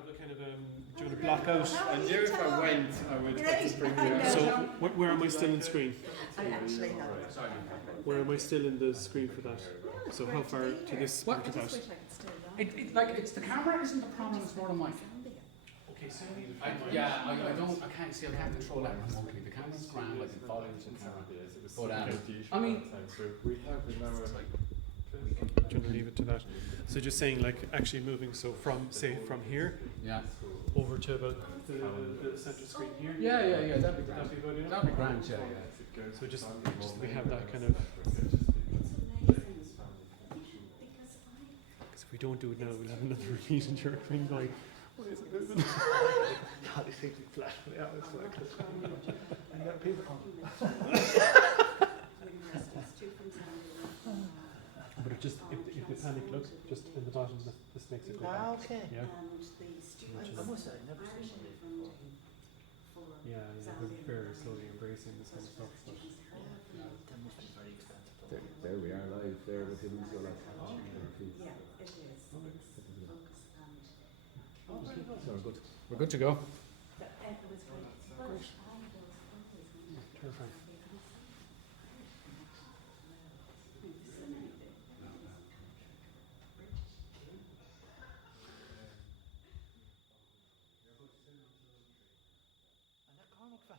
have a kind of do you want to block out? I knew if I went, I would have to bring you out. So where am I still in screen? I actually have. Where am I still in the screen for that? So how far to this part of that? It's the camera isn't the problem, it's more the mic. Okay, so I can't see, I can't control that remotely. The camera's grand, like the volume's in camera. But I mean, we have an hour. do you want to leave it to that? So just saying, like, actually moving, so from, say, from here yeah. over to about the central screen here. Yeah, that'd be grand. That'd be good, you know? That'd be grand, yeah. So just we have that kind of. Because if we don't do it now, we'll have another repeat and you're going, why is it moving? God, these things are flat. Yeah, it's like, and then people come. But it just, if they panic, look, just in the bottom, this makes it go back. Okay. Yeah. I must say, I never seen it before. Yeah, we're very slowly embracing this kind of stuff. So. That must be very expensive. There we are live there with him. So like, Yeah, it is. Focus and so we're good. We're good to go. Terrifying. And that comic fella.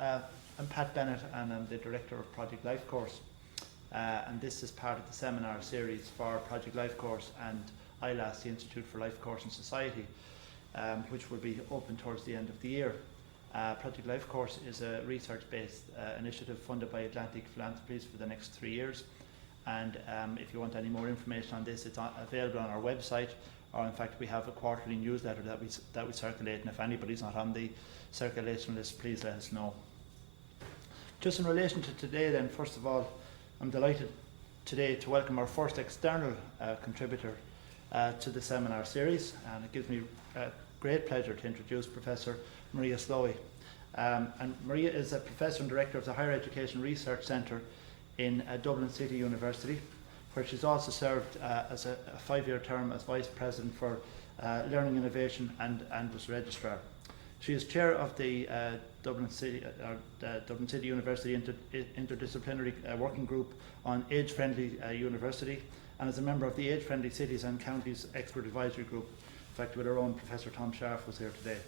I'm Pat Bennett, and I'm the director of Project Lifecourse. And this is part of the seminar series for Project Lifecourse and ILAS, the Institute for Life Course and Society, which will be open towards the end of the year. Project Lifecourse is a research-based initiative funded by Atlantic Philanthropies for the next 3 years. And if you want any more information on this, it's available on our website, or in fact we have a quarterly newsletter that we circulate, and if anybody's not on the circulation list, please let us know. Just in relation to today then, first of all, I'm delighted today to welcome our first external contributor to the seminar series, and it gives me great pleasure to introduce Professor Maria Slowey. And Maria is a Professor and Director of the Higher Education Research Centre in Dublin City University, where she's also served as a 5-year term as Vice President for Learning Innovation and was Registrar. She is Chair of the Dublin City University Interdisciplinary Working Group on Age-Friendly University, and is a member of the Age-Friendly Cities and Counties Expert Advisory Group. In fact, with our own Professor Tom Sharf was here today.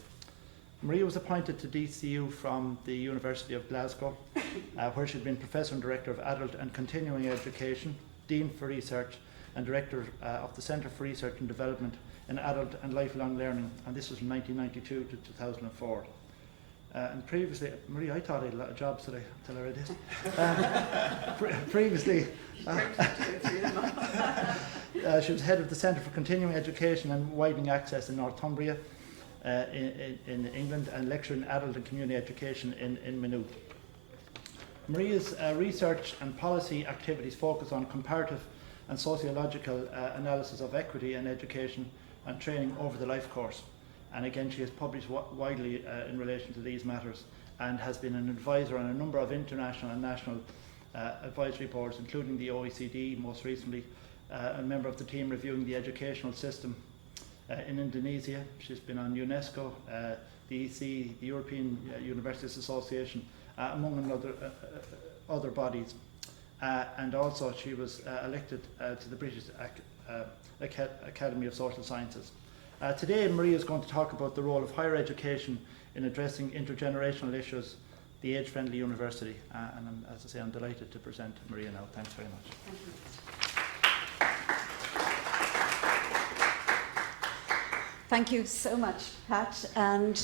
Maria was appointed to DCU from the University of Glasgow, where she'd been Professor and Director of Adult and Continuing Education, Dean for Research, and Director of the Centre for Research and Development in Adult and Lifelong Learning, and this was from 1992 to 2004. And previously, Maria, I thought I had a lot of jobs till I read this. Previously, she was head of the Centre for Continuing Education and Widening Access in Northumbria in England, and lecturer in adult and community education in Maynooth. Maria's research and policy activities focus on comparative and sociological analysis of equity in education and training over the life course. And again, she has published widely in relation to these matters, and has been an advisor on a number of international and national advisory boards, including the OECD most recently, a member of the team reviewing the educational system in Indonesia. She's been on UNESCO, the EC, the European Universities Association, among other bodies. And also she was elected to the British Academy of Social Sciences. Today Maria is going to talk about the role of higher education in addressing intergenerational issues, the age-friendly university. And as I say, I'm delighted to present Maria now. Thanks very much. Thank you. Thank you so much, Pat, and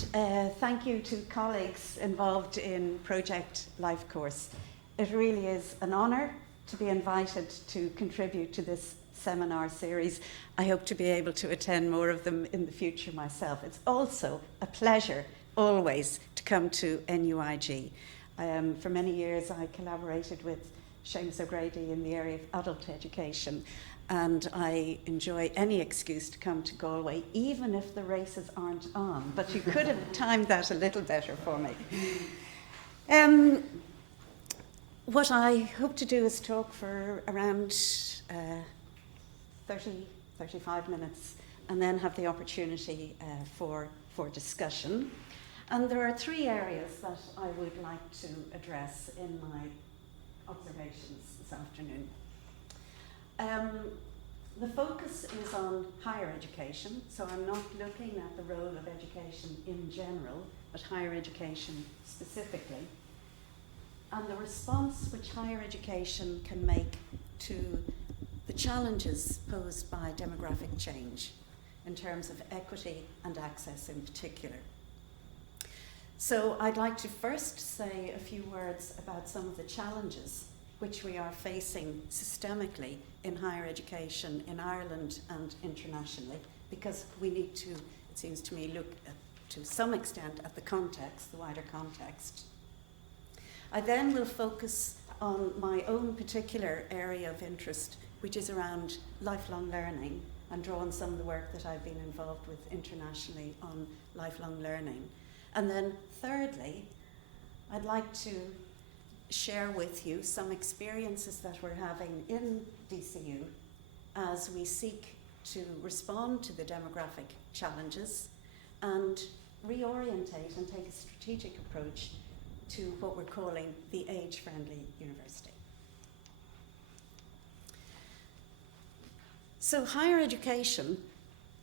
thank you to colleagues involved in Project Lifecourse. It really is an honour to be invited to contribute to this seminar series. I hope to be able to attend more of them in the future myself. It's also a pleasure always to come to NUIG. For many years I collaborated with Seamus O'Grady in the area of adult education, and I enjoy any excuse to come to Galway, even if the races aren't on. But you could have timed that a little better for me. What I hope to do is talk for around 35 minutes, and then have the opportunity for discussion. And there are 3 areas that I would like to address in my observations this afternoon. The focus is on higher education, so I'm not looking at the role of education in general, but higher education specifically, and the response which higher education can make to the challenges posed by demographic change in terms of equity and access in particular. So I'd like to first say a few words about some of the challenges which we are facing systemically in higher education in Ireland and internationally, because we need to, it seems to me, look to some extent at the context, the wider context. I then will focus on my own particular area of interest, which is around lifelong learning, and draw on some of the work that I've been involved with internationally on lifelong learning. And then thirdly, I'd like to share with you some experiences that we're having in DCU as we seek to respond to the demographic challenges and reorientate and take a strategic approach to what we're calling the age-friendly university. So higher education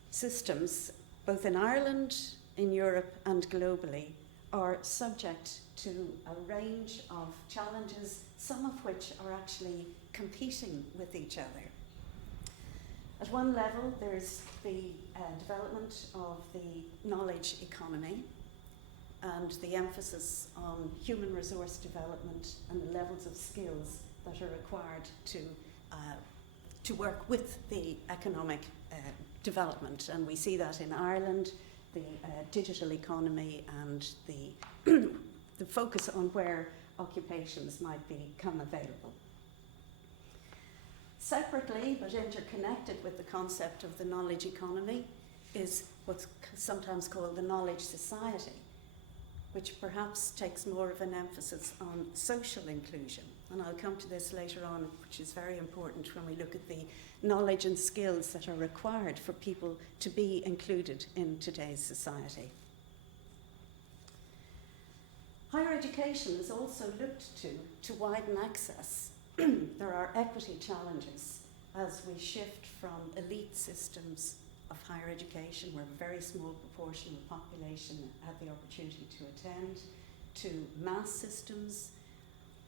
systems, both in Ireland, in Europe and globally, are subject to a range of challenges, some of which are actually competing with each other. At one level, there's the development of the knowledge economy and the emphasis on human resource development and the levels of skills that are required to work with the economic development. And we see that in Ireland, the digital economy and the focus on where occupations might become available. Separately, but interconnected with the concept of the knowledge economy, is what's sometimes called the knowledge society, which perhaps takes more of an emphasis on social inclusion. And I'll come to this later on, which is very important when we look at the knowledge and skills that are required for people to be included in today's society. Higher education is also looked to widen access. There are equity challenges as we shift from elite systems of higher education, where a very small proportion of the population had the opportunity to attend, to mass systems,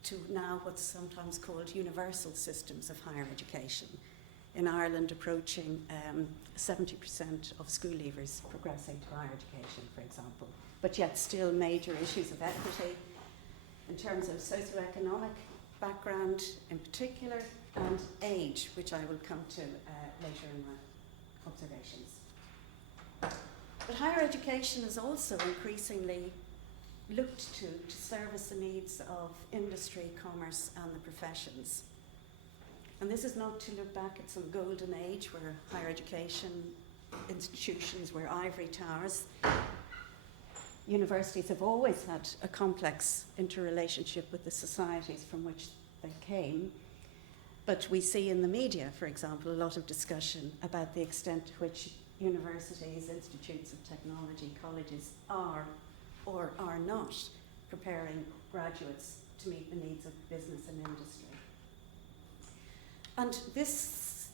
to now what's sometimes called universal systems of higher education. In Ireland, approaching 70% of school leavers progressing to higher education, for example, but yet still major issues of equity in terms of socioeconomic background in particular, and age, which I will come to later in my observations. But higher education is also increasingly looked to service the needs of industry, commerce and the professions. And this is not to look back at some golden age where higher education institutions were ivory towers. Universities have always had a complex interrelationship with the societies from which they came. But we see in the media, for example, a lot of discussion about the extent to which universities, institutes of technology, colleges are or are not preparing graduates to meet the needs of business and industry. And this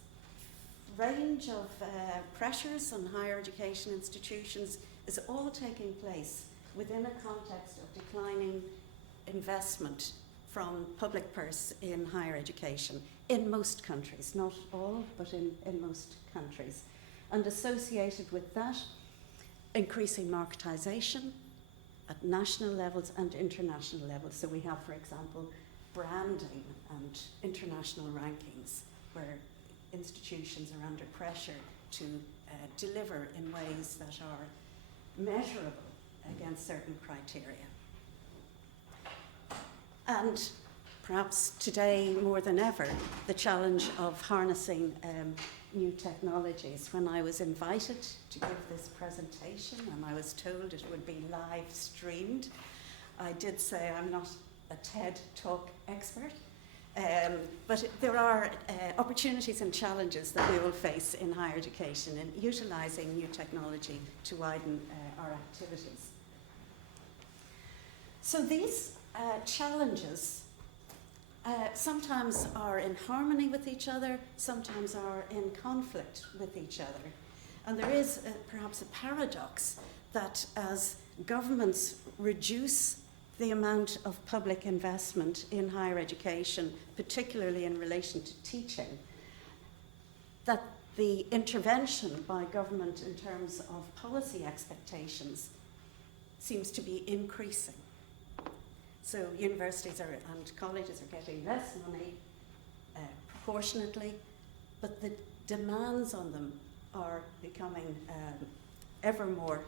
range of pressures on higher education institutions is all taking place within a context of declining investment from public purse in higher education in most countries, not all, but in most countries. And associated with that, increasing marketisation at national levels and international levels. So we have, for example, branding and international rankings where institutions are under pressure to deliver in ways that are measurable against certain criteria. And perhaps today more than ever, the challenge of harnessing new technologies. When I was invited to give this presentation and I was told it would be live streamed, I did say I'm not a TED Talk expert, but there are opportunities and challenges that we will face in higher education in utilising new technology to widen our activities. So these challenges sometimes are in harmony with each other, sometimes are in conflict with each other. And there is perhaps a paradox that as governments reduce the amount of public investment in higher education, particularly in relation to teaching, that the intervention by government in terms of policy expectations seems to be increasing. So universities and colleges are getting less money proportionately, but the demands on them are becoming ever more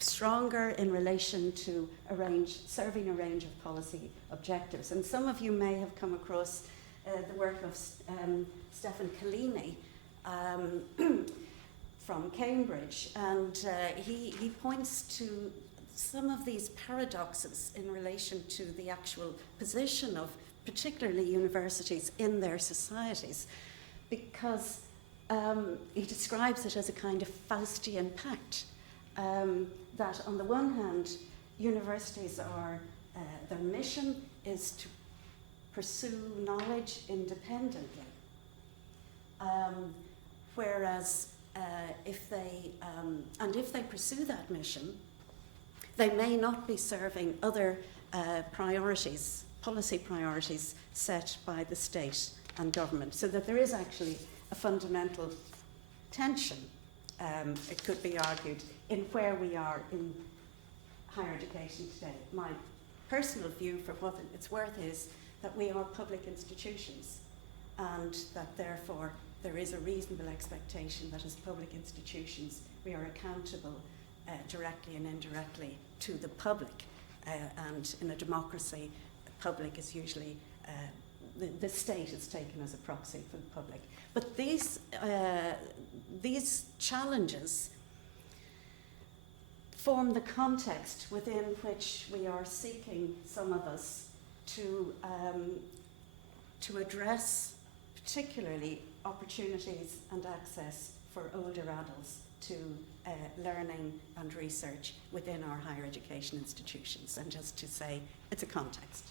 stronger in relation to serving a range of policy objectives. And some of you may have come across the work of Stefan Collini from Cambridge, and he points to some of these paradoxes in relation to the actual position of particularly universities in their societies, because he describes it as a kind of Faustian pact, that on the one hand, universities are, their mission is to pursue knowledge independently, whereas if they pursue that mission, They may not be serving other priorities, policy priorities set by the state and government, so that there is actually a fundamental tension, it could be argued, in where we are in higher education today. My personal view, for what it's worth, is that we are public institutions, and that therefore there is a reasonable expectation that as public institutions we are accountable directly and indirectly to the public. And in a democracy, the public is usually, the state is taken as a proxy for the public. But these challenges form the context within which we are seeking, some of us, to address particularly opportunities and access for older adults to learning and research within our higher education institutions. And just to say, it's a context.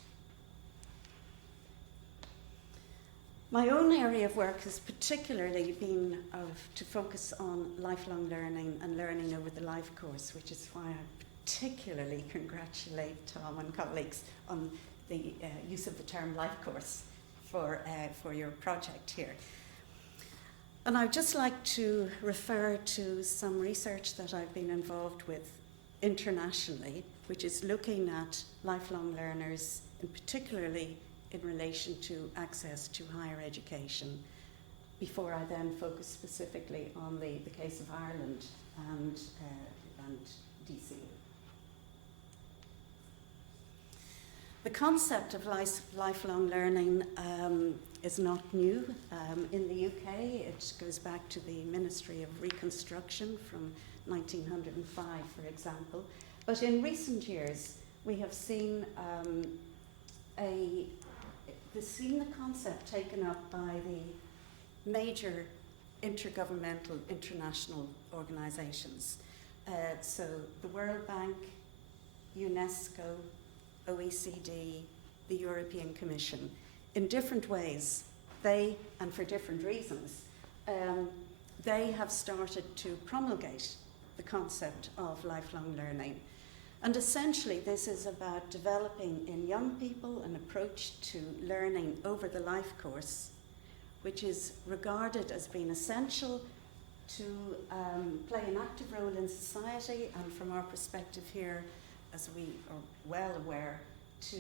My own area of work has particularly been to focus on lifelong learning and learning over the life course, which is why I particularly congratulate Tom and colleagues on the use of the term life course for your project here. And I'd just like to refer to some research that I've been involved with internationally, which is looking at lifelong learners, and particularly in relation to access to higher education, before I then focus specifically on the case of Ireland and DC. The concept of lifelong learning is not new. In the UK, it goes back to the Ministry of Reconstruction from 1905, for example. But in recent years, we have seen the concept taken up by the major intergovernmental international organisations. So the World Bank, UNESCO, OECD, the European Commission. In different ways, they, and for different reasons, they have started to promulgate the concept of lifelong learning. And essentially, this is about developing in young people an approach to learning over the life course, which is regarded as being essential to play an active role in society, and from our perspective here, as we are well aware, to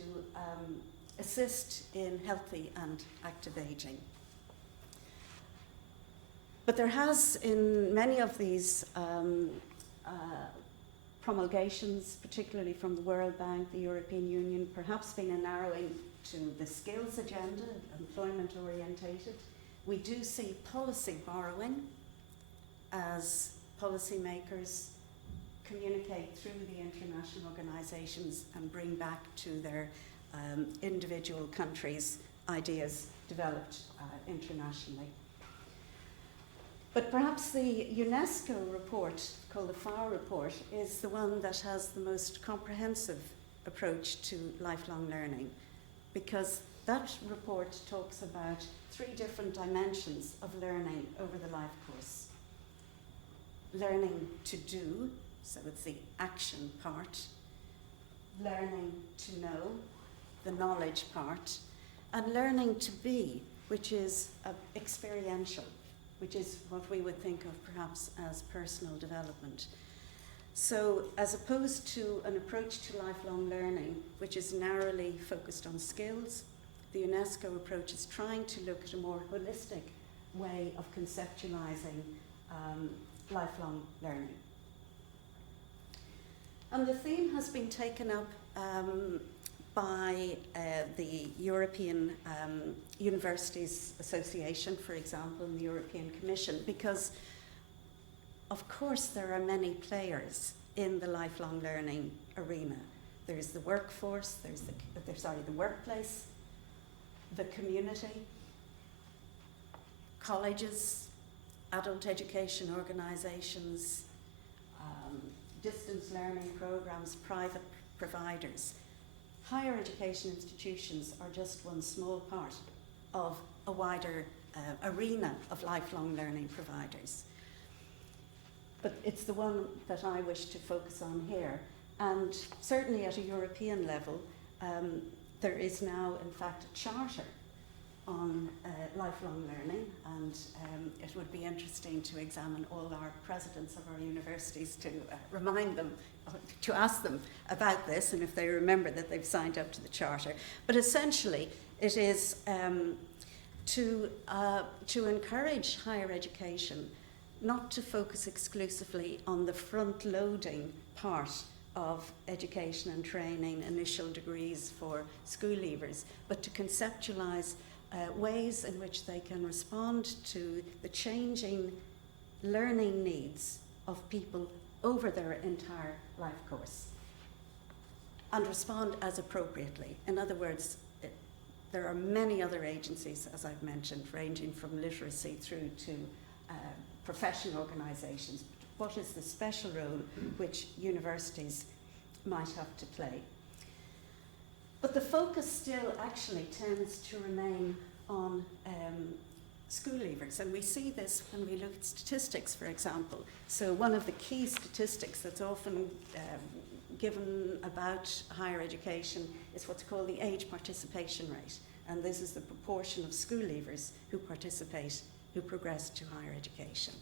assist in healthy and active ageing. But there has, in many of these promulgations, particularly from the World Bank, the European Union, perhaps been a narrowing to the skills agenda, employment orientated. We do see policy borrowing as policymakers communicate through the international organisations and bring back to their individual countries ideas developed internationally. But perhaps the UNESCO report, called the FAO report, is the one that has the most comprehensive approach to lifelong learning, because that report talks about 3 different dimensions of learning over the life course. Learning to do, so it's the action part, learning to know, the knowledge part, and learning to be, which is experiential, which is what we would think of perhaps as personal development. So as opposed to an approach to lifelong learning, which is narrowly focused on skills, the UNESCO approach is trying to look at a more holistic way of conceptualizing lifelong learning. And the theme has been taken up by the European Universities Association, for example, and the European Commission, because of course there are many players in the lifelong learning arena. There's the workforce, there's the workplace, the community, colleges, adult education organisations, distance learning programs, private providers. Higher education institutions are just one small part of a wider arena of lifelong learning providers. But it's the one that I wish to focus on here, And certainly at a European level, there is now, in fact, a charter on lifelong learning, and it would be interesting to examine all our presidents of our universities to remind them, to ask them about this, and if they remember that they've signed up to the charter. But essentially, it is to encourage higher education not to focus exclusively on the front-loading part of education and training, initial degrees for school leavers, but to conceptualise ways in which they can respond to the changing learning needs of people over their entire life course and respond as appropriately. In other words, there are many other agencies, as I've mentioned, ranging from literacy through to professional organisations. What is the special role which universities might have to play? But the focus still actually tends to remain on school leavers, and we see this when we look at statistics, for example. So one of the key statistics that's often given about higher education is what's called the age participation rate, and this is the proportion of school leavers who participate, who progress to higher education.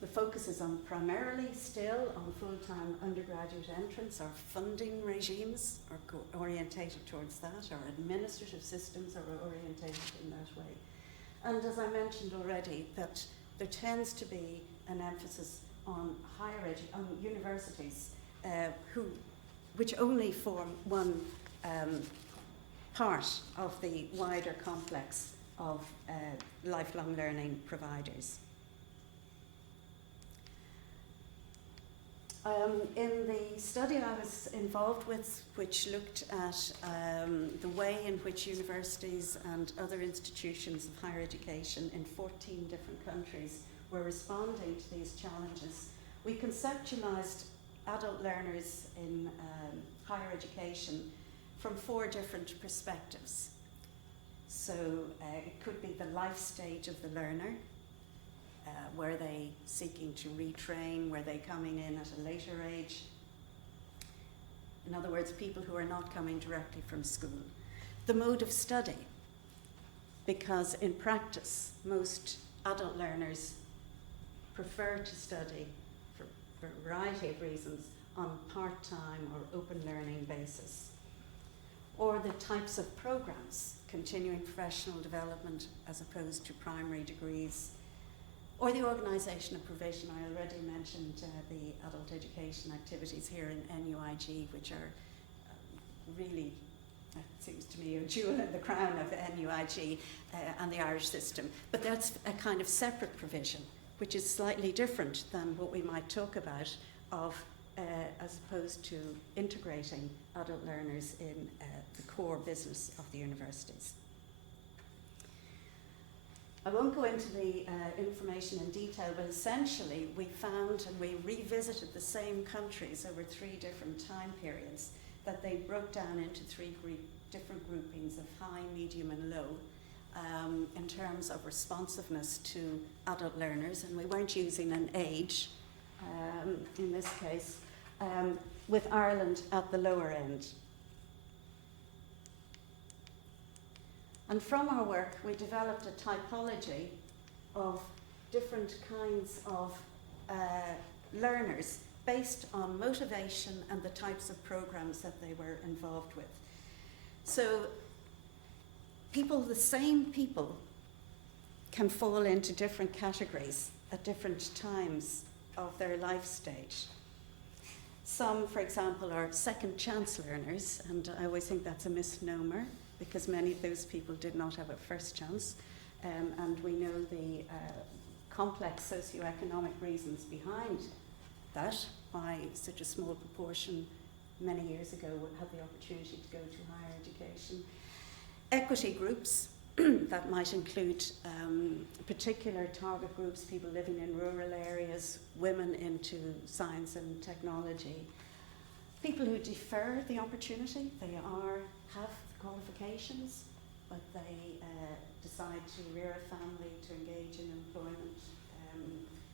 The focus is on primarily still on full-time undergraduate entrance. Our funding regimes are orientated towards that. Our administrative systems are orientated in that way. And as I mentioned already, that there tends to be an emphasis on on universities which only form one part of the wider complex of lifelong learning providers. In the study I was involved with, which looked at the way in which universities and other institutions of higher education in 14 different countries were responding to these challenges, we conceptualized adult learners in higher education from 4 different perspectives. So it could be the life stage of the learner. Were they seeking to retrain? Were they coming in at a later age? In other words, people who are not coming directly from school. The mode of study, because in practice, most adult learners prefer to study for a variety of reasons on part-time or open learning basis. Or the types of programs, continuing professional development as opposed to primary degrees, or the organisation of provision. I already mentioned the adult education activities here in NUIG, which are really, it seems to me, a jewel in the crown of NUIG and the Irish system. But that's a kind of separate provision, which is slightly different than what we might talk about of, as opposed to integrating adult learners in the core business of the universities. I won't go into the information in detail, but essentially we found, and we revisited the same countries over 3 different time periods, that they broke down into 3 different groupings of high, medium and low in terms of responsiveness to adult learners, and we weren't using an age in this case, with Ireland at the lower end. And from our work, we developed a typology of different kinds of learners based on motivation and the types of programs that they were involved with. So the same people can fall into different categories at different times of their life stage. Some, for example, are second chance learners, and I always think that's a misnomer, because many of those people did not have a first chance, and we know the complex socioeconomic reasons behind that, why such a small proportion many years ago had the opportunity to go to higher education. Equity groups, that might include particular target groups, people living in rural areas, women into science and technology, people who defer the opportunity, they have qualifications, but they decide to rear a family, to engage in employment,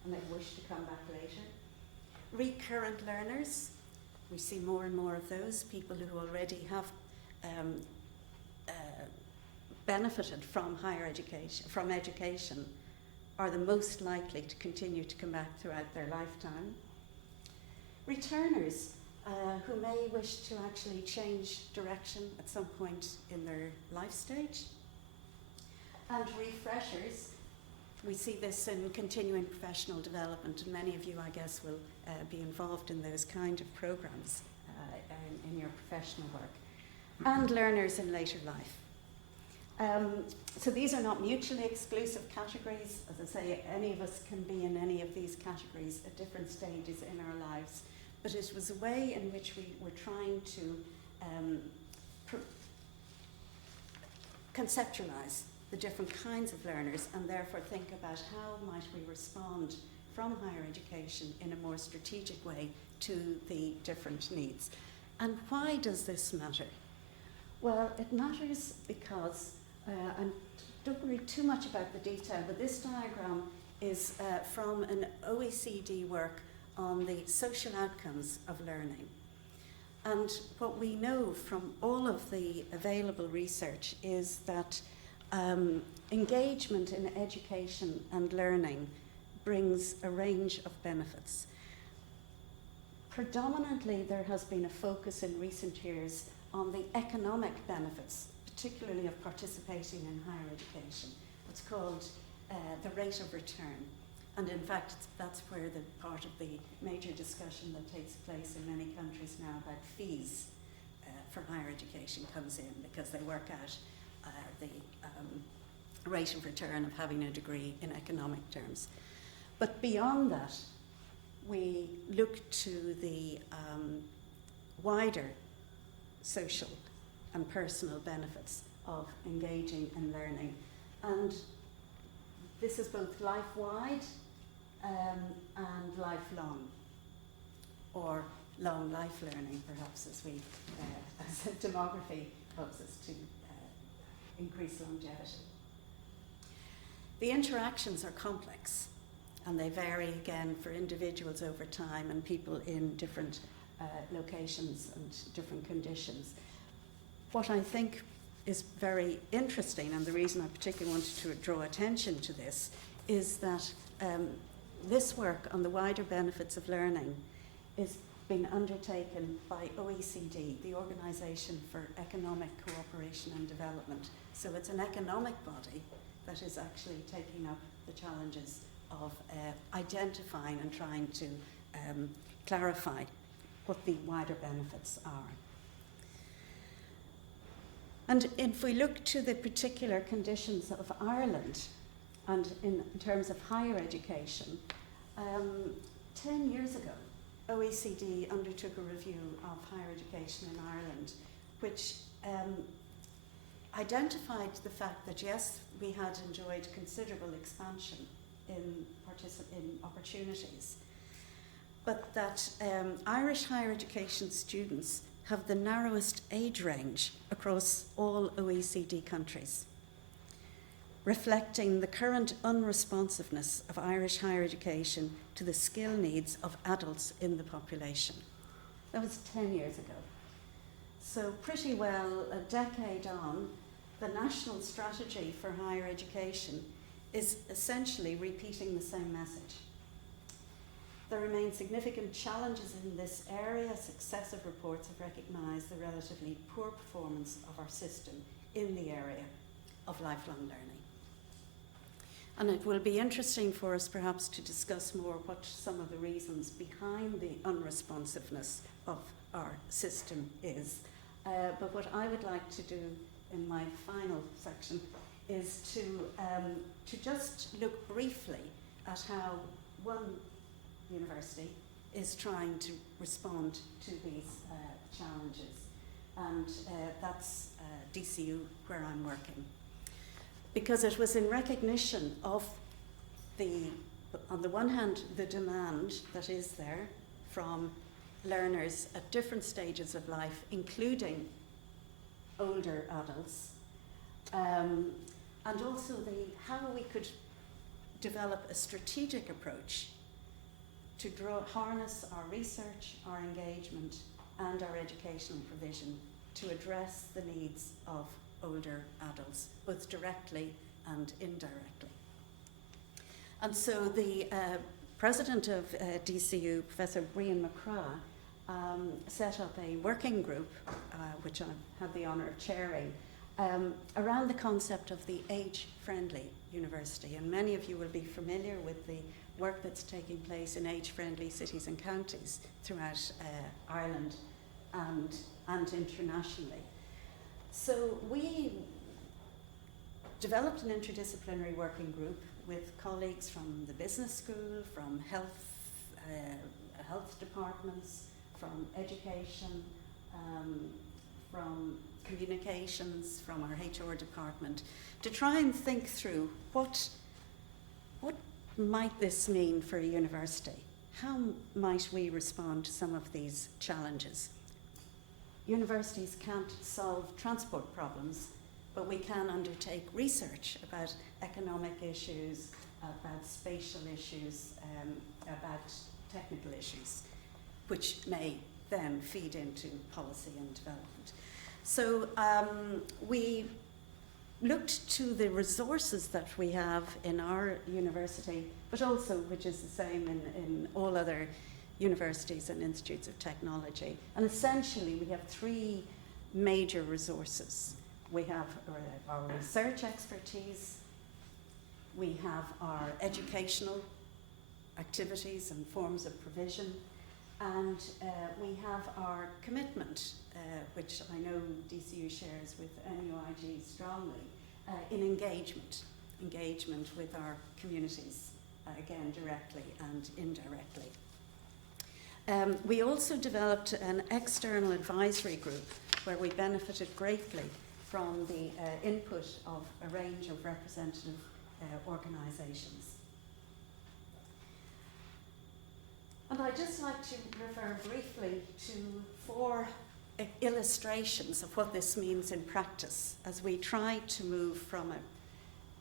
and they wish to come back later. recurrent learners, we see more and more of those, people who already have benefited from higher education, from education, are the most likely to continue to come back throughout their lifetime. Returners, who may wish to actually change direction at some point in their life stage. And refreshers, we see this in continuing professional development, and many of you, I guess, will be involved in those kind of programs in your professional work. And learners in later life. So these are not mutually exclusive categories. As I say, any of us can be in any of these categories at different stages in our lives. But it was a way in which we were trying to conceptualize the different kinds of learners, and therefore think about how might we respond from higher education in a more strategic way to the different needs. And why does this matter? Well, it matters because, I don't worry too much about the detail, but this diagram is from an OECD work on the social outcomes of learning. And what we know from all of the available research is that engagement in education and learning brings a range of benefits. Predominantly, there has been a focus in recent years on the economic benefits, particularly of participating in higher education, what's called the rate of return. And in fact, that's where the part of the major discussion that takes place in many countries now about fees for higher education comes in, because they work out the rate of return of having a degree in economic terms. But beyond that, we look to the wider social and personal benefits of engaging in learning. And this is both life-wide and lifelong, or long life learning, perhaps, as we, as demography helps us to increase longevity. The interactions are complex, and they vary again for individuals over time and people in different locations and different conditions. What I think is very interesting, and the reason I particularly wanted to draw attention to this, is that this work on the wider benefits of learning is being undertaken by OECD, the Organisation for Economic Cooperation and Development. So it's an economic body that is actually taking up the challenges of identifying and trying to clarify what the wider benefits are. And if we look to the particular conditions of Ireland, and in terms of higher education, 10 years ago, OECD undertook a review of higher education in Ireland, which identified the fact that yes, we had enjoyed considerable expansion in opportunities, but that Irish higher education students have the narrowest age range across all OECD countries, reflecting the current unresponsiveness of Irish higher education to the skill needs of adults in the population. That was 10 years ago. So pretty well a decade on, the national strategy for higher education is essentially repeating the same message. There remain significant challenges in this area. Successive reports have recognised the relatively poor performance of our system in the area of lifelong learning. And it will be interesting for us perhaps to discuss more what some of the reasons behind the unresponsiveness of our system is. But what I would like to do in my final section is to just look briefly at how one university is trying to respond to these challenges. And that's DCU, where I'm working. Because it was in recognition of on the one hand, the demand that is there from learners at different stages of life, including older adults, and also how we could develop a strategic approach to harness our research, our engagement, and our educational provision to address the needs of older adults, both directly and indirectly. And so the president of DCU, Professor Brian McCrath, set up a working group, which I have the honour of chairing, around the concept of the age-friendly university. And many of you will be familiar with the work that's taking place in age-friendly cities and counties throughout Ireland and internationally. So we developed an interdisciplinary working group with colleagues from the business school, from health departments, from education, from communications, from our HR department, to try and think through what might this mean for a university? How might we respond to some of these challenges? Universities can't solve transport problems, but we can undertake research about economic issues, about spatial issues, about technical issues, which may then feed into policy and development. So we looked to the resources that we have in our university, but also, which is the same in all other universities and institutes of technology. And essentially, we have three major resources. We have our research expertise, we have our educational activities and forms of provision, and we have our commitment, which I know DCU shares with NUIG strongly, in engagement with our communities, again, directly and indirectly. We also developed an external advisory group where we benefited greatly from the input of a range of representative organisations. And I'd just like to refer briefly to 4 illustrations of what this means in practice as we try to move from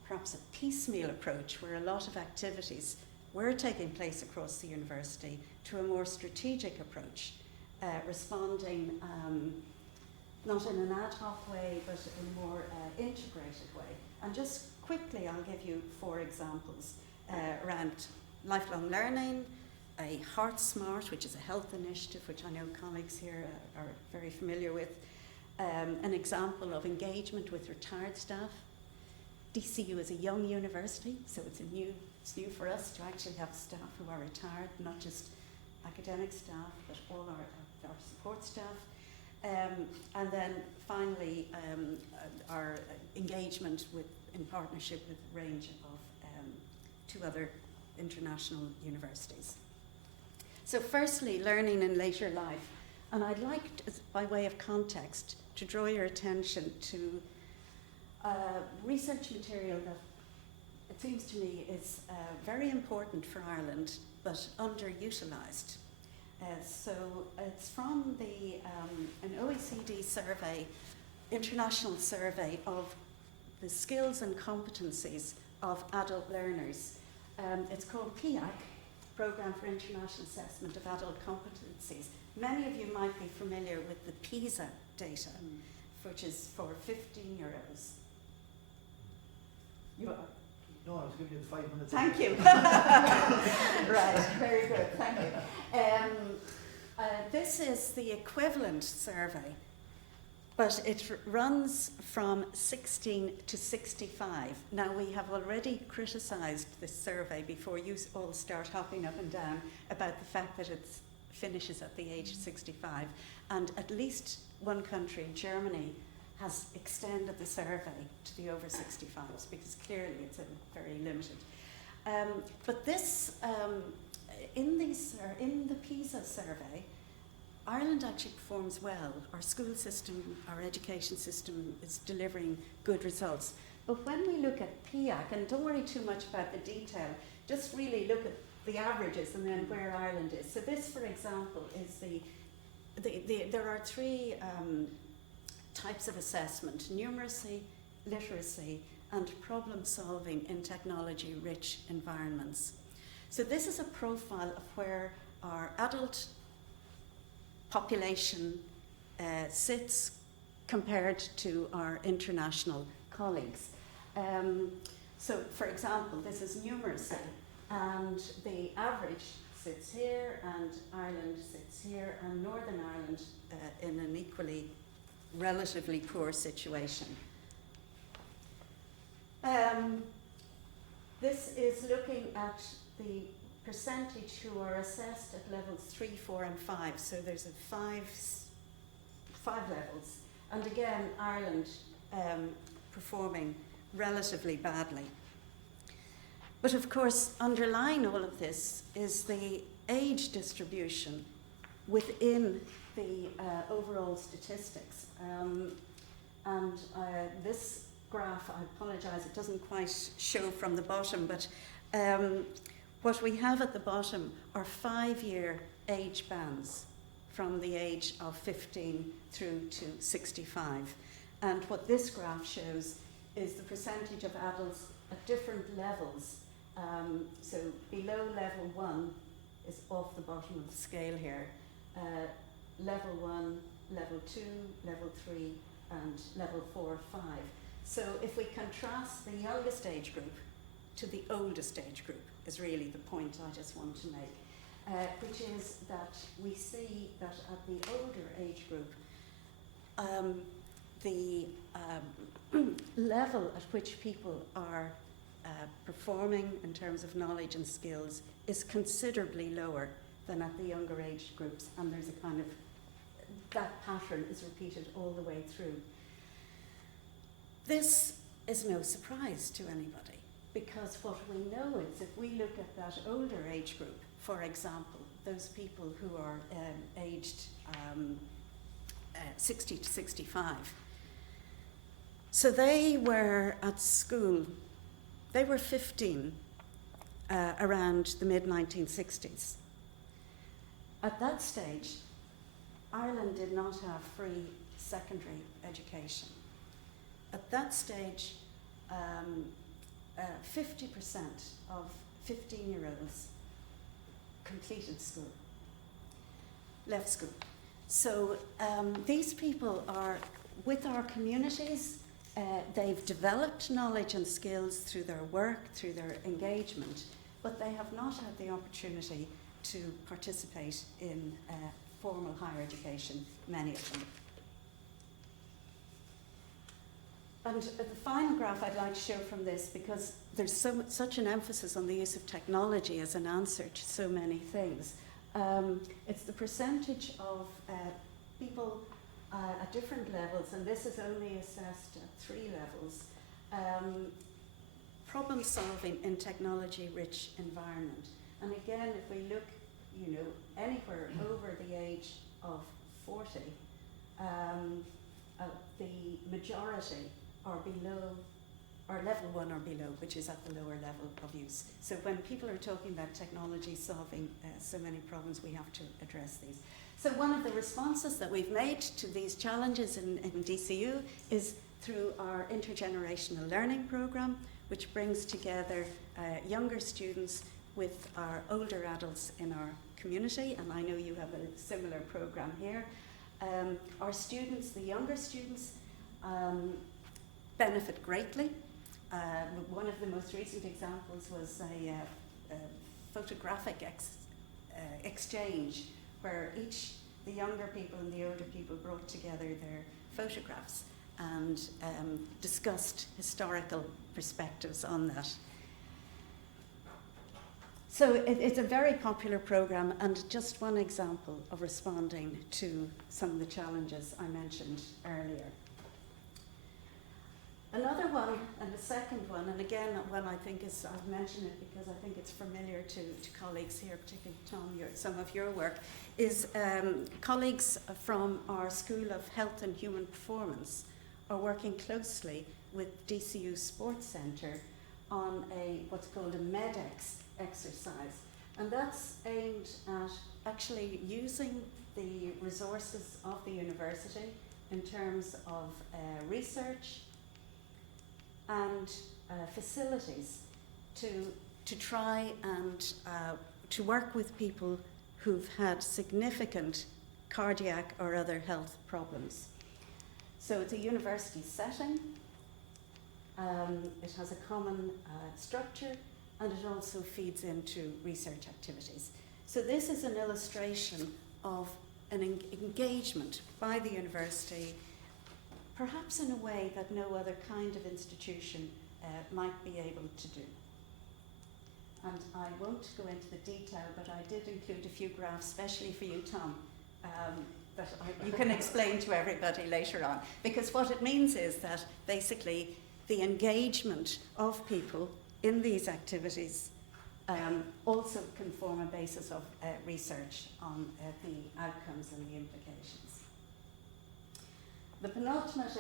perhaps a piecemeal approach where a lot of activities were taking place across the university to a more strategic approach, responding not in an ad hoc way but in a more integrated way. And just quickly I'll give you 4 examples around lifelong learning, a Heart Smart, which is a health initiative, which I know colleagues here are very familiar with, an example of engagement with retired staff. DCU is a young university, so it's new for us to actually have staff who are retired, not just academic staff, but all our support staff. And then finally, our engagement in partnership with a range of 2 other international universities. So firstly, learning in later life. And I'd like, by way of context, to draw your attention to research material that it seems to me is very important for Ireland, but underutilised. So it's from an OECD survey, international survey of the skills and competencies of adult learners. It's called PIAC, Programme for International Assessment of Adult Competencies. Many of you might be familiar with the PISA data, which is for 15 euros. You are? No, I was giving you the 5 minutes. Thank you. Right, very good, thank you. This is the equivalent survey, but it runs from 16 to 65. Now, we have already criticised this survey before you all start hopping up and down about the fact that it finishes at the age of 65. And at least one country, Germany, has extended the survey to the over 65s because clearly it's very limited. But this, in the PISA survey, Ireland actually performs well. Our school system, our education system is delivering good results. But when we look at PIAC, and don't worry too much about the detail, just really look at the averages and then where Ireland is. So this, for example, is there are 3 types of assessment: numeracy, literacy, and problem solving in technology-rich environments. So this is a profile of where our adult population sits compared to our international colleagues. So, for example, this is numeracy, and the average sits here, and Ireland sits here, and Northern Ireland in an equally relatively poor situation. This is looking at the percentage who are assessed at levels 3, 4 and 5. So there's five levels. And again, Ireland performing relatively badly. But of course, underlying all of this is the age distribution within the overall statistics. This graph, I apologise, it doesn't quite show from the bottom, but what we have at the bottom are 5-year age bands from the age of 15 through to 65. And what this graph shows is the percentage of adults at different levels. So below level 1 is off the bottom of the scale here. Level 1, level 2, level 3 and level 4, 5. So if we contrast the youngest age group to the oldest age group is really the point I just want to make, which is that we see that at the older age group, the level at which people are performing in terms of knowledge and skills is considerably lower than at the younger age groups, and there's a kind of, that pattern is repeated all the way through. This is no surprise to anybody, because what we know is if we look at that older age group, for example, those people who are aged 60 to 65, so they were at school, they were 15 around the mid-1960s. At that stage, Ireland did not have free secondary education. At that stage, 50% of 15-year-olds completed school, left school. So these people are with our communities. They've developed knowledge and skills through their work, through their engagement, but they have not had the opportunity to participate in formal higher education, many of them. And the final graph I'd like to show from this, because there's such an emphasis on the use of technology as an answer to so many things. It's the percentage of people at different levels, and this is only assessed at 3 levels, problem solving in technology-rich environment. And again, if we look, anywhere over the age of 40, the majority are below, or level 1 or below, which is at the lower level of use. So when people are talking about technology solving so many problems, we have to address these. So one of the responses that we've made to these challenges in DCU is through our Intergenerational Learning Programme, which brings together younger students with our older adults in our community, and I know you have a similar programme here. Our students, the younger students, benefit greatly. One of the most recent examples was a photographic exchange where the younger people and the older people brought together their photographs and discussed historical perspectives on that. So it's a very popular programme, and just one example of responding to some of the challenges I mentioned earlier. Another one, and the second one, and again one I think is, I've mentioned it because I think it's familiar to colleagues here, particularly Tom, some of your work, is colleagues from our School of Health and Human Performance are working closely with DCU Sports Centre on what's called a MEDEX exercise, and that's aimed at actually using the resources of the university in terms of research and facilities to to try and to work with people who've had significant cardiac or other health problems. So it's a university setting, it has a common structure, and it also feeds into research activities. So this is an illustration of an engagement by the university, perhaps in a way that no other kind of institution might be able to do. And I won't go into the detail, but I did include a few graphs, especially for you, Tom, that you can explain to everybody later on. Because what it means is that basically the engagement of people in these activities also can form a basis of research on the outcomes and the implications. The penultimate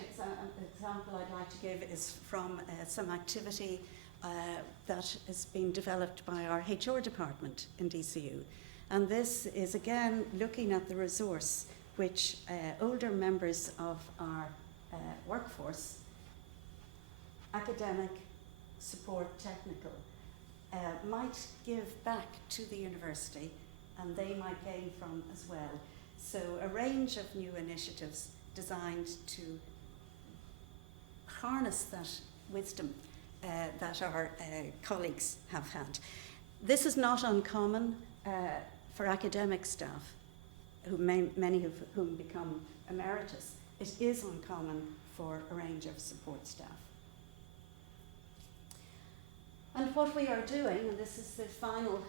example I'd like to give is from some activity that is being developed by our HR department in DCU. And this is again looking at the resource which older members of our workforce, academic, support, technical, might give back to the university, and they might gain from as well. So a range of new initiatives designed to harness that wisdom that our colleagues have had. This is not uncommon for academic staff, many of whom become emeritus. It is uncommon for a range of support staff. And what we are doing, and this is the final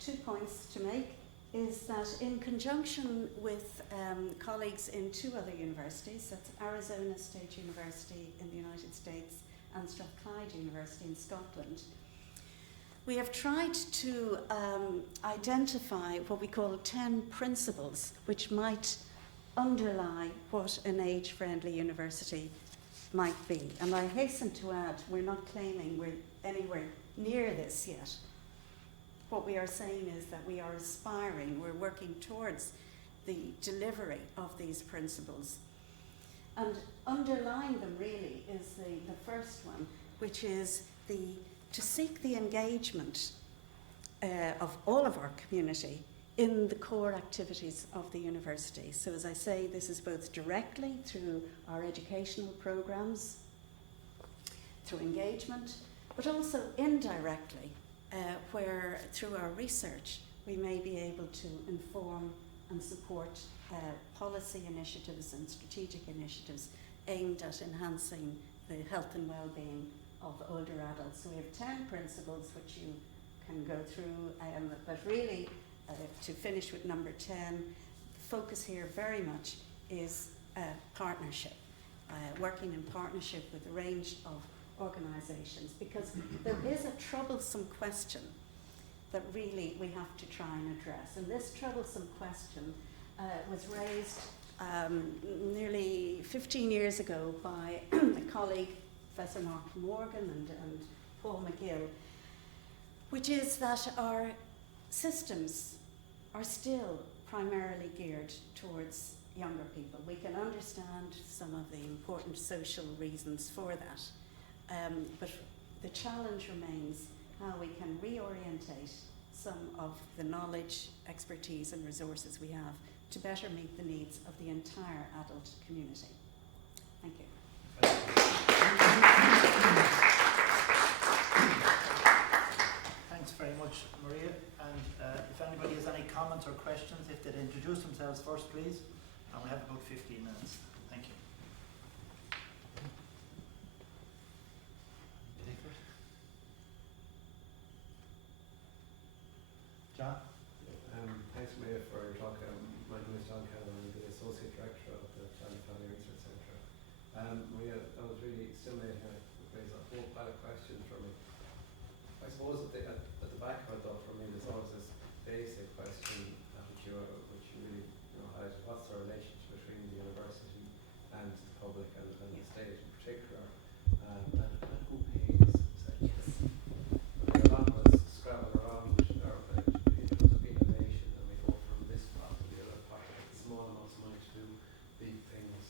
2 points to make, is that in conjunction with colleagues in 2 other universities, that's Arizona State University in the United States and Strathclyde University in Scotland, we have tried to identify what we call 10 principles which might underlie what an age-friendly university might be. And I hasten to add, we're not claiming we're anywhere near this yet. What we are saying is that we are aspiring, we're working towards the delivery of these principles. And underlying them really is the first one, which is to seek the engagement of all of our community in the core activities of the university. So as I say, this is both directly through our educational programs, through engagement, but also indirectly, where through our research we may be able to inform and support policy initiatives and strategic initiatives aimed at enhancing the health and well-being of older adults. So we have 10 principles which you can go through, but really to finish with number 10, the focus here very much is partnership, working in partnership with a range of organisations, because there is a troublesome question that really we have to try and address. And this troublesome question was raised nearly 15 years ago by a colleague, Professor Mark Morgan and Paul McGill, which is that our systems are still primarily geared towards younger people. We can understand some of the important social reasons for that, but the challenge remains how we can reorientate some of the knowledge, expertise and resources we have to better meet the needs of the entire adult community. Thank you. Thanks very much, Maria. And if anybody has any comments or questions, if they'd introduce themselves first, please. And we have about 15 minutes. Thank you. John? Thanks, Maria, for your talk. My name is John Cannon. I'm the Associate Director of the Child and Family Research Centre. Maria, that was really stimulating. It raised a whole pile of questions for me. I suppose at the back of it, though, for me, there's always this basic question which you really highlighted. What's the relationship between the university and the public and the state in particular? And who pays, essentially? A lot of us scrabble around in terms of innovation, and we go from this part to the other part, small amounts of money to do big things.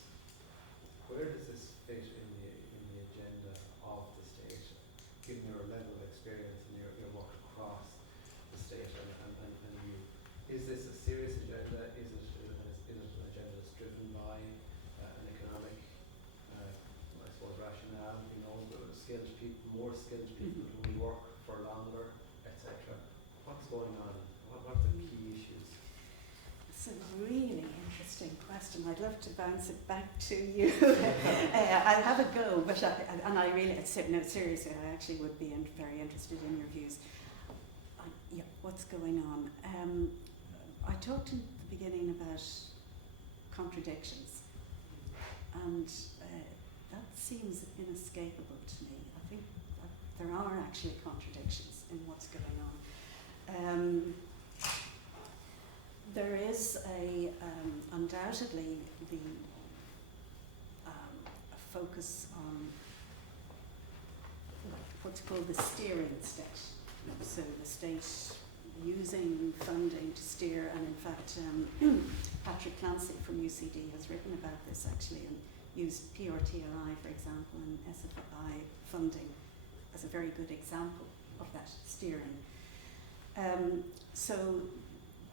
Where does this fit in the agenda of the state, given your level of experience and your work is this a serious agenda? Is it an agenda that's driven by an economic, I suppose, rationale? You know, skilled people, more skilled people who will work for longer, etc. What's going on? What are the key issues? It's a really interesting question. I'd love to bounce it back to you. I'll have a go, but I really, no, seriously, I actually would be very interested in your views. Yeah, what's going on? I talked in the beginning about contradictions, and that seems inescapable to me. I think that there are actually contradictions in what's going on. There is undoubtedly a focus on what's called the steering state. So the state using funding to steer, and in fact Patrick Clancy from UCD has written about this actually, and used PRTLI, for example, and SFI funding as a very good example of that steering.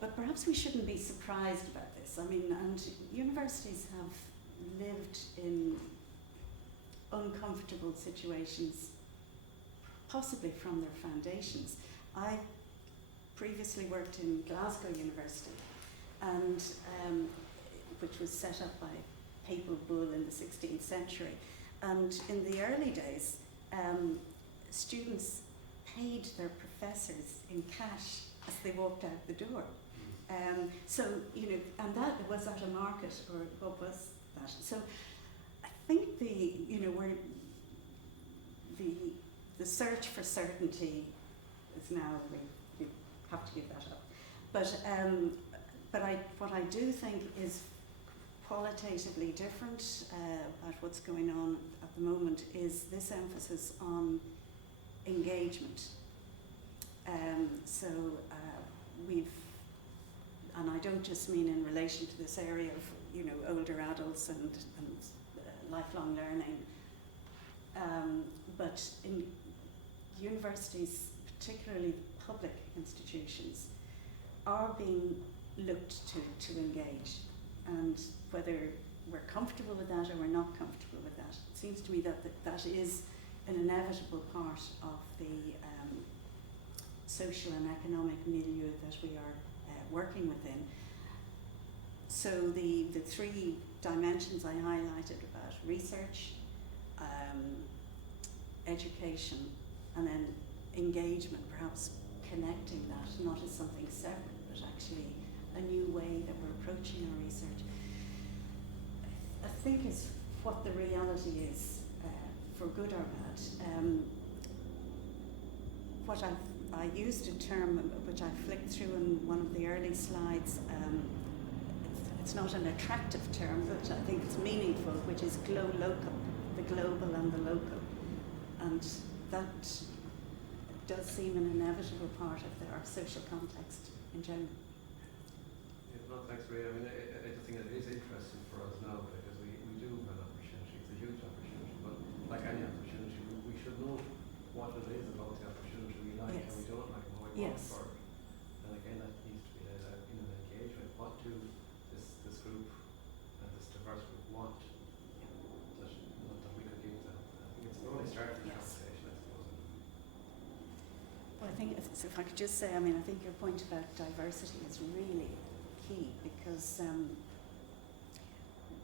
But perhaps we shouldn't be surprised about this. I mean, and universities have lived in uncomfortable situations, possibly from their foundations. I previously worked in Glasgow University, and which was set up by Papal Bull in the 16th century. And in the early days, students paid their professors in cash as they walked out the door. So, you know, and that was at a market, or what was that? So I think where the search for certainty is now, we have to give that up. But what I do think is qualitatively different about what's going on at the moment is this emphasis on engagement. And I don't just mean in relation to this area of, you know, older adults and lifelong learning, but in universities, particularly public institutions, are being looked to engage. And whether we're comfortable with that or we're not comfortable with that, it seems to me that that is an inevitable part of the social and economic milieu that we are working within. So the three dimensions I highlighted about research, education, and then engagement, perhaps connecting that not as something separate, but actually a new way that we're approaching our research, I think is what the reality is, for good or bad. I used a term which I flicked through in one of the early slides. It's not an attractive term, but I think it's meaningful, which is glow-local, the global and the local. And that does seem an inevitable part of our social context in general. Yeah, no, thanks, Ray. I mean, I just think it is interesting for us now because we do have an opportunity. It's a huge opportunity, but like any opportunity, we should know what it is about the opportunity we like and we don't like and what we want for it. And again, that needs to be laid out in an engagement. What do this group and this diverse group want that we could give them? I think it's only starting the conversation, I suppose. Well, I think if I could just say, I mean, I think your point about diversity is really key because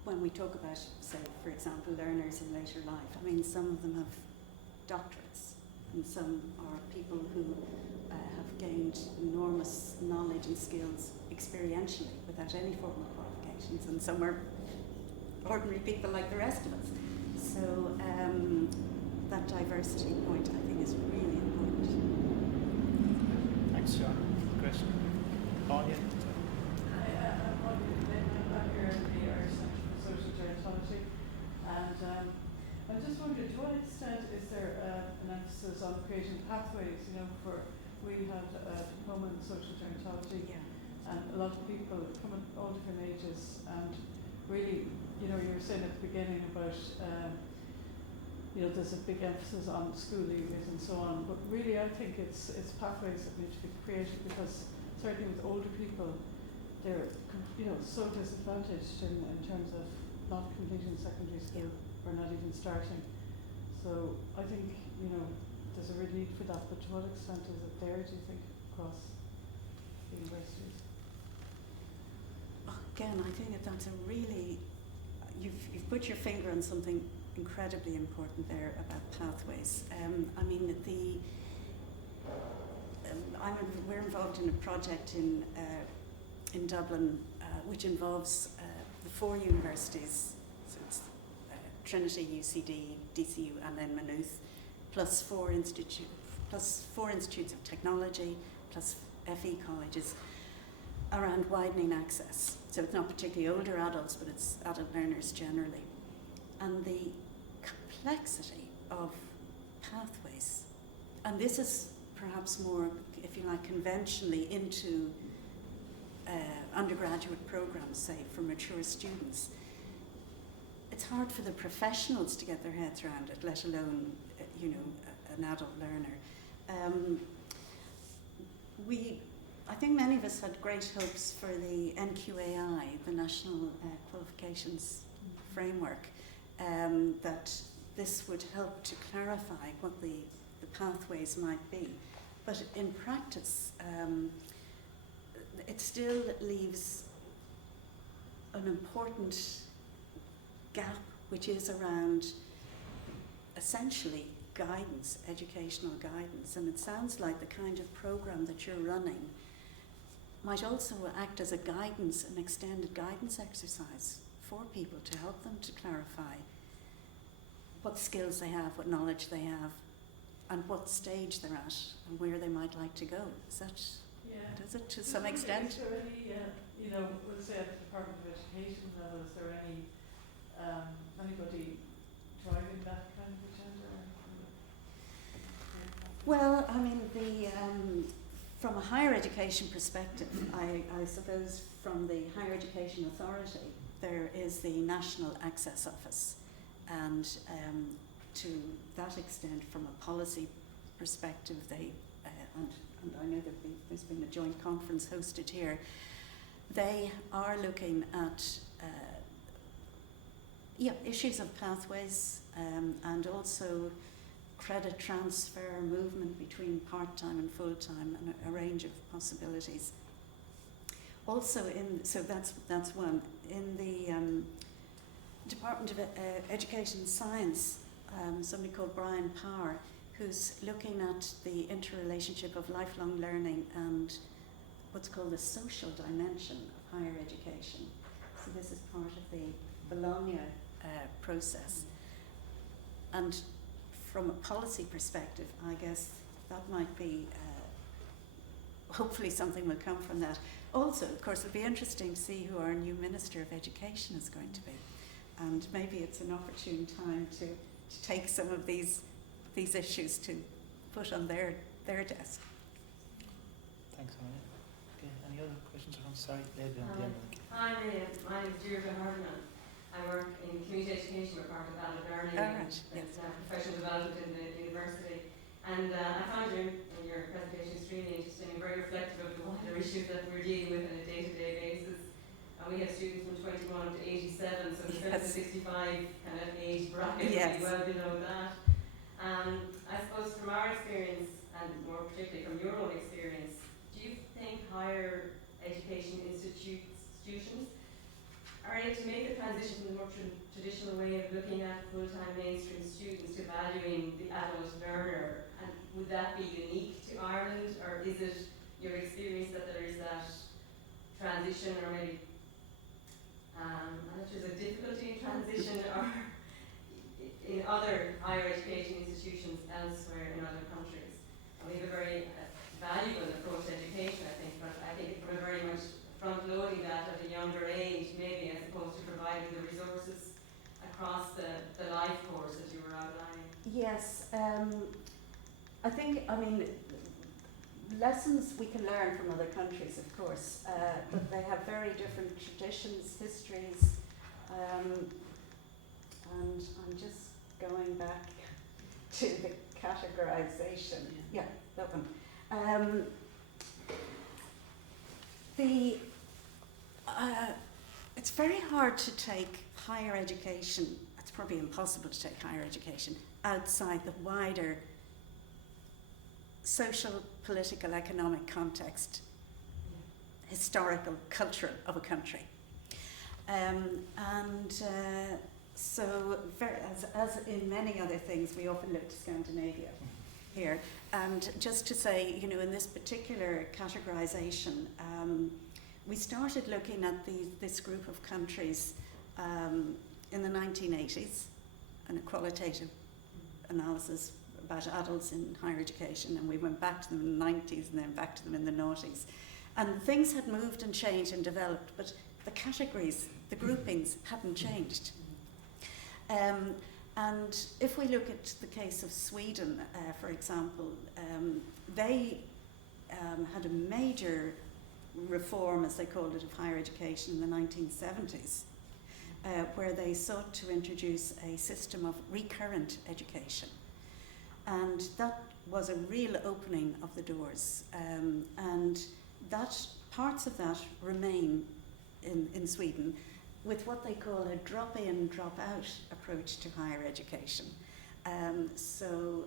when we talk about, say, for example, learners in later life, I mean, some of them have doctorates and some are people who have gained enormous knowledge and skills experientially without any formal qualifications, and some are ordinary people like the rest of us. So that diversity point, I think, is really important. Thanks, John. Question. Anya? I'm here at the Irish Centre for Social Gerontology, and I just wondered, to what extent is there an emphasis on creating pathways? You know, we had a diploma in social gerontology, and a lot of people come at all different ages, and really, you know, you were saying at the beginning about you know, there's a big emphasis on school leavers and so on, but really I think it's pathways that need to be created, because certainly with older people, they're so disadvantaged in terms of not completing secondary school or not even starting. So I think there's a real need for that. But to what extent is it there, do you think, across the universities? Again, I think that's a really, you've put your finger on something incredibly important there about pathways. I mean, we're involved in a project in Dublin which involves the 4 universities. So it's Trinity, UCD, DCU, and then Maynooth, plus four institutes of technology, plus FE colleges, around widening access. So it's not particularly older adults, but it's adult learners generally. And the complexity of pathways, and this is perhaps more, if you like, conventionally into undergraduate programs, say, for mature students. It's hard for the professionals to get their heads around it, let alone, an adult learner. I think many of us had great hopes for the NQAI, the National Qualifications Framework, that this would help to clarify what the pathways might be. But in practice, it still leaves an important gap, which is around essentially guidance, educational guidance. And it sounds like the kind of program that you're running might also act as a guidance, an extended guidance exercise for people to help them to clarify what skills they have, what knowledge they have, and what stage they're at, and where they might like to go. Is that, does it to some extent? Is there any, we'll say at the Department of Education level, is there any, anybody driving that kind of agenda? Well, I mean, from a higher education perspective, I suppose from the Higher Education Authority, there is the National Access Office, and to that extent, from a policy perspective, they, and I know that there's been a joint conference hosted here, they are looking at issues of pathways, and also credit transfer, movement between part-time and full-time, and a range of possibilities. Also, so that's one. In the Department of Education and Science, somebody called Brian Power, who's looking at the interrelationship of lifelong learning and what's called the social dimension of higher education. So this is part of the Bologna process. And from a policy perspective, I guess that might be, hopefully something will come from that. Also, of course, it'll be interesting to see who our new Minister of Education is going to be. And maybe it's an opportune time to take some of these issues to put on their desk. Thanks, Amelia. Okay, any other questions? I'm sorry, David, on the end of the Hi, my name is Deirdre Hardiman. I work in community education, we're part of adult learning and professional development in the university. And I found your presentation extremely interesting and very reflective of the wider issues that we're dealing with on a day-to-day basis. And we have students from 21 to 87, so the 65 kind of age bracket would be well below that. I suppose from our experience, and more particularly from your own experience, do you think higher education institutions are able to make the transition to the more traditional way of looking at full-time mainstream students, to valuing the adult learner? And would that be unique to Ireland, or is it your experience that there is that transition, or maybe there's a difficulty in transition, or in other higher education institutions elsewhere in other countries? And we have a very valuable approach to education, I think, but I think we're very much front-loading that at a younger age, maybe, as opposed to providing the resources across the life course that you were outlining. Yes, I think, lessons we can learn from other countries, of course, but they have very different traditions, histories, and I'm just going back to the categorization. Yeah, that one. It's very hard to take higher education, it's probably impossible to take higher education outside the wider social, political, economic context, historical, culture of a country. So, as in many other things, we often look to Scandinavia here. And just to say, you know, in this particular categorization, we started looking at this group of countries in the 1980s, and a qualitative analysis about adults in higher education, and we went back to them in the 90s and then back to them in the noughties. And things had moved and changed and developed, but the categories, the groupings hadn't changed. And if we look at the case of Sweden, for example, they had a major reform, as they called it, of higher education in the 1970s, where they sought to introduce a system of recurrent education. And that was a real opening of the doors. And that parts of that remain in Sweden, with what they call a drop-in, drop-out approach to higher education. So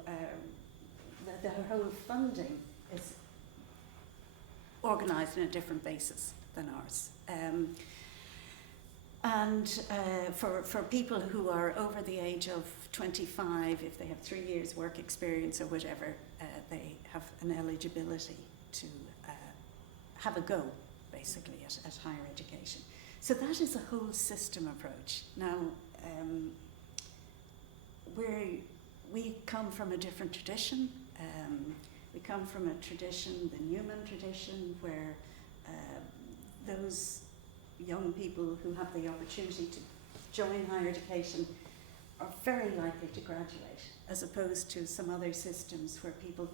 the whole funding is organised on a different basis than ours. For people who are over the age of 25, if they have 3 years work experience or whatever, they have an eligibility to have a go, basically, at higher education. So that is a whole system approach. Now, we come from a different tradition. We come from a tradition, the Newman tradition, where those young people who have the opportunity to join higher education are very likely to graduate, as opposed to some other systems where people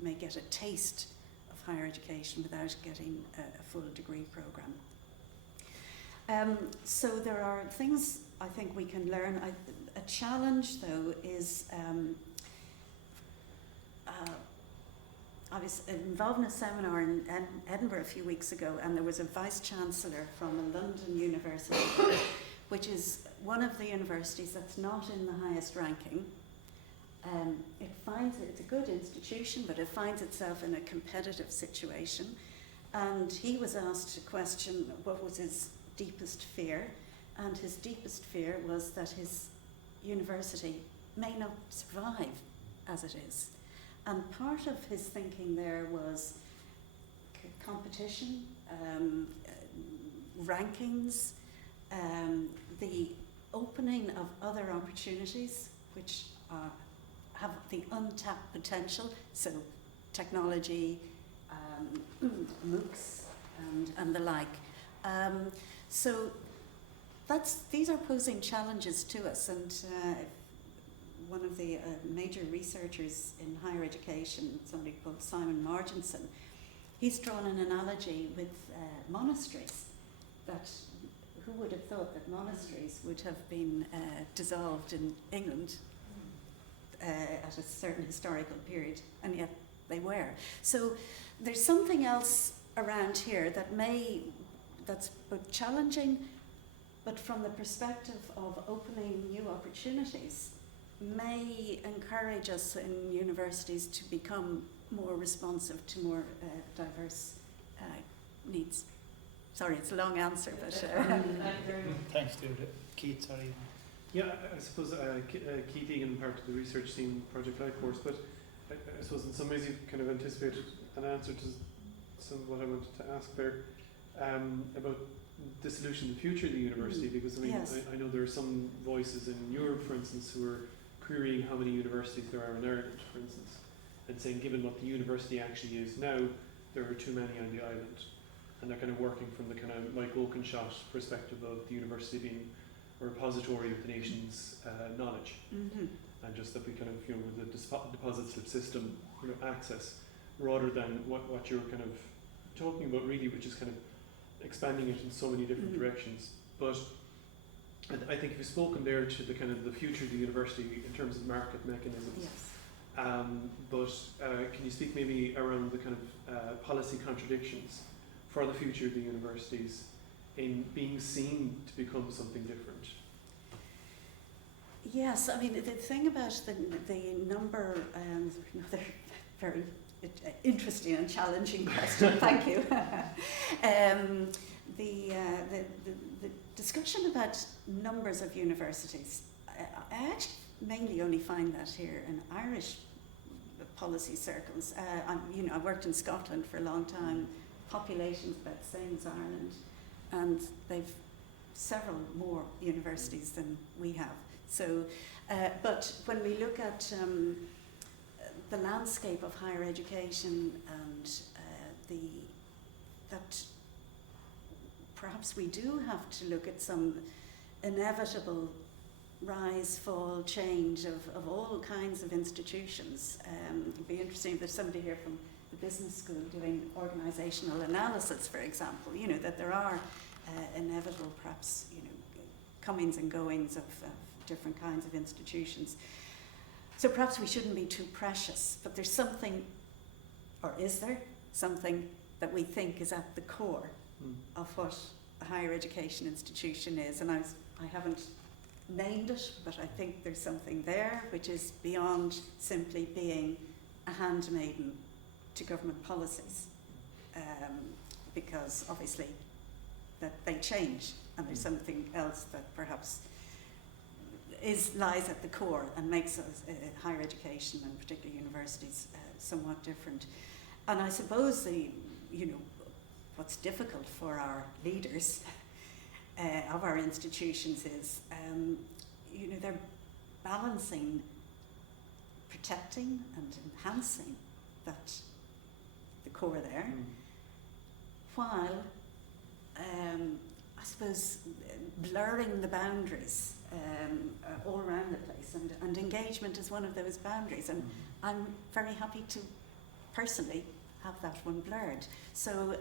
may get a taste of higher education without getting a full degree program. So there are things I think we can learn. A challenge, though, is I was involved in a seminar in Edinburgh a few weeks ago, and there was a vice-chancellor from a London university, which is one of the universities that's not in the highest ranking. It's a good institution, but it finds itself in a competitive situation. And he was asked a question, what was his deepest fear? And his deepest fear was that his university may not survive as it is. And part of his thinking there was competition, rankings, the opening of other opportunities which have the untapped potential, so technology, MOOCs and the like. So these are posing challenges to us, and one of the major researchers in higher education, somebody called Simon Marginson, he's drawn an analogy with monasteries. That who would have thought that monasteries would have been dissolved in England at a certain historical period, and yet they were. So there's something else around here that's both challenging, but from the perspective of opening new opportunities, may encourage us in universities to become more responsive to more diverse needs. Sorry, it's a long answer, but... Thanks, David. Keith, sorry. Yeah, I suppose Keith Egan, part of the research team, Project Lifecourse, but I suppose in some ways you've kind of anticipated an answer to some of what I wanted to ask there about the solution in the future of the university, because I mean, yes. I know there are some voices in Europe, for instance, who are querying how many universities there are in Ireland, for instance, and saying given what the university actually is now, there are too many on the island. And they're kind of working from the kind of Mike Oakenshaw perspective of the university being a repository of the nation's knowledge. Mm-hmm. And just that we kind of, with the deposit slip system, access, rather than what you're kind of talking about really, which is kind of expanding it in so many different directions. But I think you've spoken there to the kind of the future of the university in terms of market mechanisms. Yes. But can you speak maybe around the kind of policy contradictions for the future of the universities in being seen to become something different? Yes, I mean, the thing about the number, another very interesting and challenging question, thank you. The discussion about numbers of universities, I actually mainly only find that here in Irish policy circles. I worked in Scotland for a long time, population's about the same as Ireland, and they've several more universities than we have. So, but when we look at the landscape of higher education and that perhaps we do have to look at some inevitable rise, fall, change of all kinds of institutions. It'd be interesting if there's somebody here from the business school doing organisational analysis, for example, that there are inevitable perhaps, comings and goings of different kinds of institutions. So perhaps we shouldn't be too precious, but there's something, or is there something that we think is at the core of what a higher education institution is? And I haven't named it, but I think there's something there which is beyond simply being a handmaiden to government policies, because obviously that they change, and there's something else that perhaps lies at the core and makes us, higher education and particularly universities somewhat different. And I suppose what's difficult for our leaders of our institutions is they're balancing protecting and enhancing the core there, while I suppose blurring the boundaries all around the place, and engagement is one of those boundaries, and I'm very happy to personally have that one blurred. So,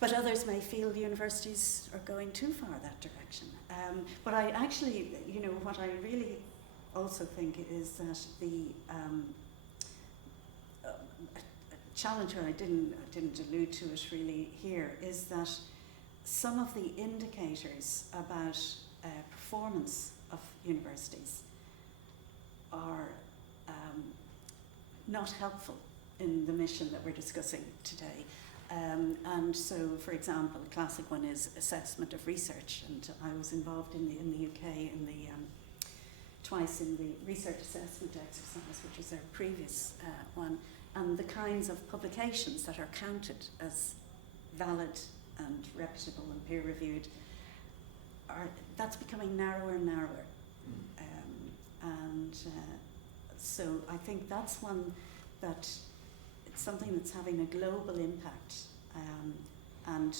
but others may feel the universities are going too far that direction. But I actually, what I really also think is that the challenge, and I didn't allude to it really here, is that some of the indicators about performance of universities are not helpful in the mission that we're discussing today. And so, for example, a classic one is assessment of research, and I was involved in the UK twice in the research assessment exercise, which was our previous one, and the kinds of publications that are counted as valid and reputable and peer-reviewed, that's becoming narrower and narrower. So I think that's one that it's something that's having a global impact, and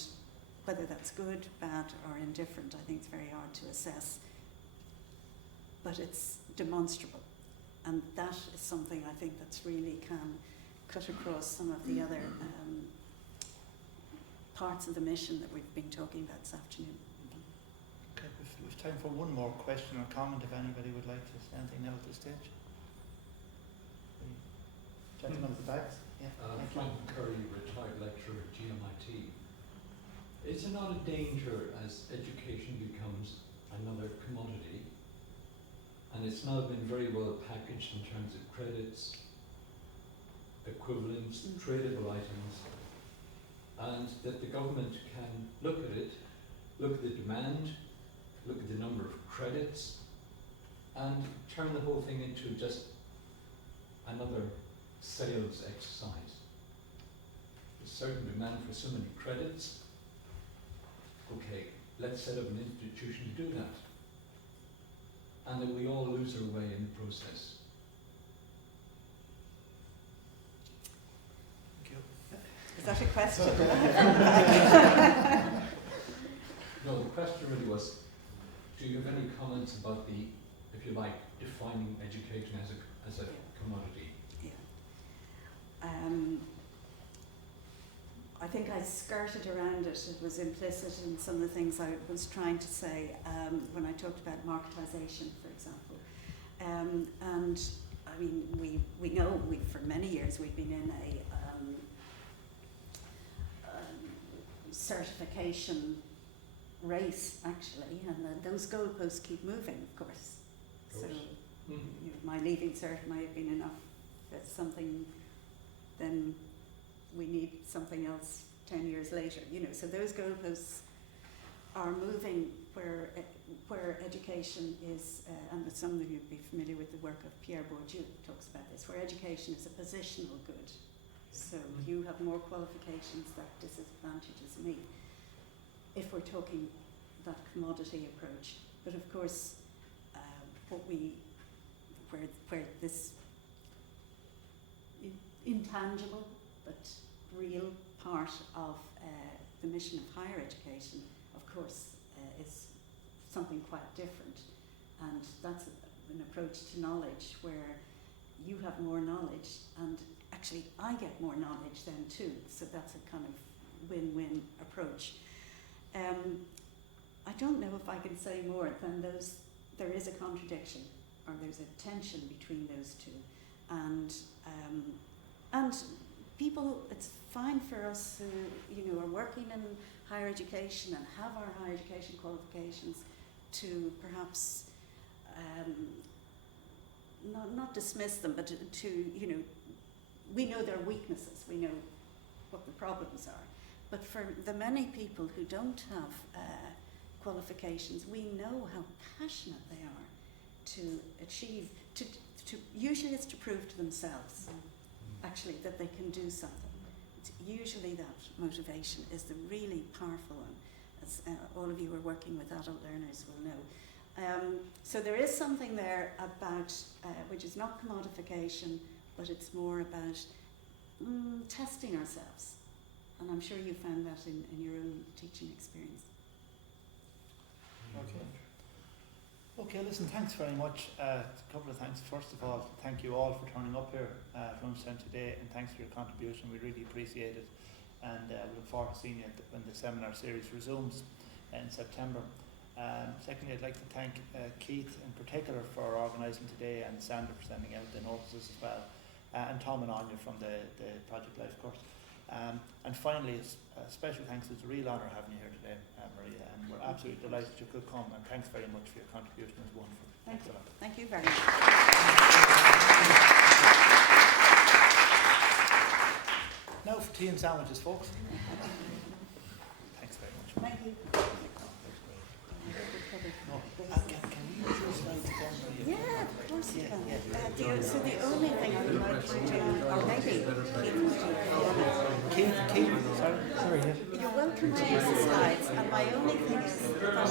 whether that's good, bad or indifferent, I think it's very hard to assess, but it's demonstrable, and that is something I think that's really can cut across some of the other parts of the mission that we've been talking about this afternoon. Okay, we've time for one more question or comment if anybody would like to say anything now at this stage. The gentleman at the back. Yeah. Frank Curry, retired lecturer at GMIT. Is there not a danger as education becomes another commodity, and it's now been very well packaged in terms of credits, equivalents, tradable items, and that the government can look at it, look at the demand, look at the number of credits, and turn the whole thing into just another sales exercise. There's certain demand for so many credits. Okay, let's set up an institution to do that. And that we all lose our way in the process. Is that a question? No, the question really was, do you have any comments about the, if you like, defining education as a commodity? Yeah. I think I skirted around it. It was implicit in some of the things I was trying to say when I talked about marketisation, for example. And I mean, we know for many years we've been in a certification race, actually, and those goalposts keep moving, of course. So, you know, my leaving cert might have been enough for something, then we need something else 10 years later, you know. So those goalposts are moving where education is, and some of you would be familiar with the work of Pierre Bourdieu, talks about this, where education is a positional good. So you have more qualifications, that disadvantages me, if we're talking that commodity approach. But of course, where this intangible but real part of the mission of higher education, of course, is something quite different. And that's an approach to knowledge where you have more knowledge and actually I get more knowledge then too. So that's a kind of win-win approach. I don't know if I can say more than there is a contradiction, or there's a tension between those two. And people, it's fine for us who, you know, are working in higher education and have our higher education qualifications to perhaps not dismiss them, but to, you know, we know their weaknesses, we know what the problems are. But for the many people who don't have qualifications, we know how passionate they are to achieve, usually it's to prove to themselves, actually, that they can do something. It's usually that motivation is the really powerful one, as all of you who are working with adult learners will know. So there is something there about, which is not commodification, but it's more about testing ourselves. And I'm sure you found that in your own teaching experience. Okay, listen, thanks very much. A couple of thanks. First of all, thank you all for turning up here at lunchtime today, and thanks for your contribution. We really appreciate it, and we look forward to seeing you when the seminar series resumes in September. Secondly, I'd like to thank Keith in particular for organising today, and Sandra for sending out the notices as well, and Tom and Anya from the Project Lifecourse. And finally, a special thanks. It's a real honour having you here today, Maria, and we're absolutely delighted you could come, and thanks very much for your contribution. It was wonderful. Thank you. A lot. Thank you very much. Now for tea and sandwiches, folks. Thanks very much. Thank you. Can we use your slides again, Maria? Yeah, of course you can. So the only thing I would like to do, or maybe Keith, sorry. you're welcome to use the slides, and my only thing is that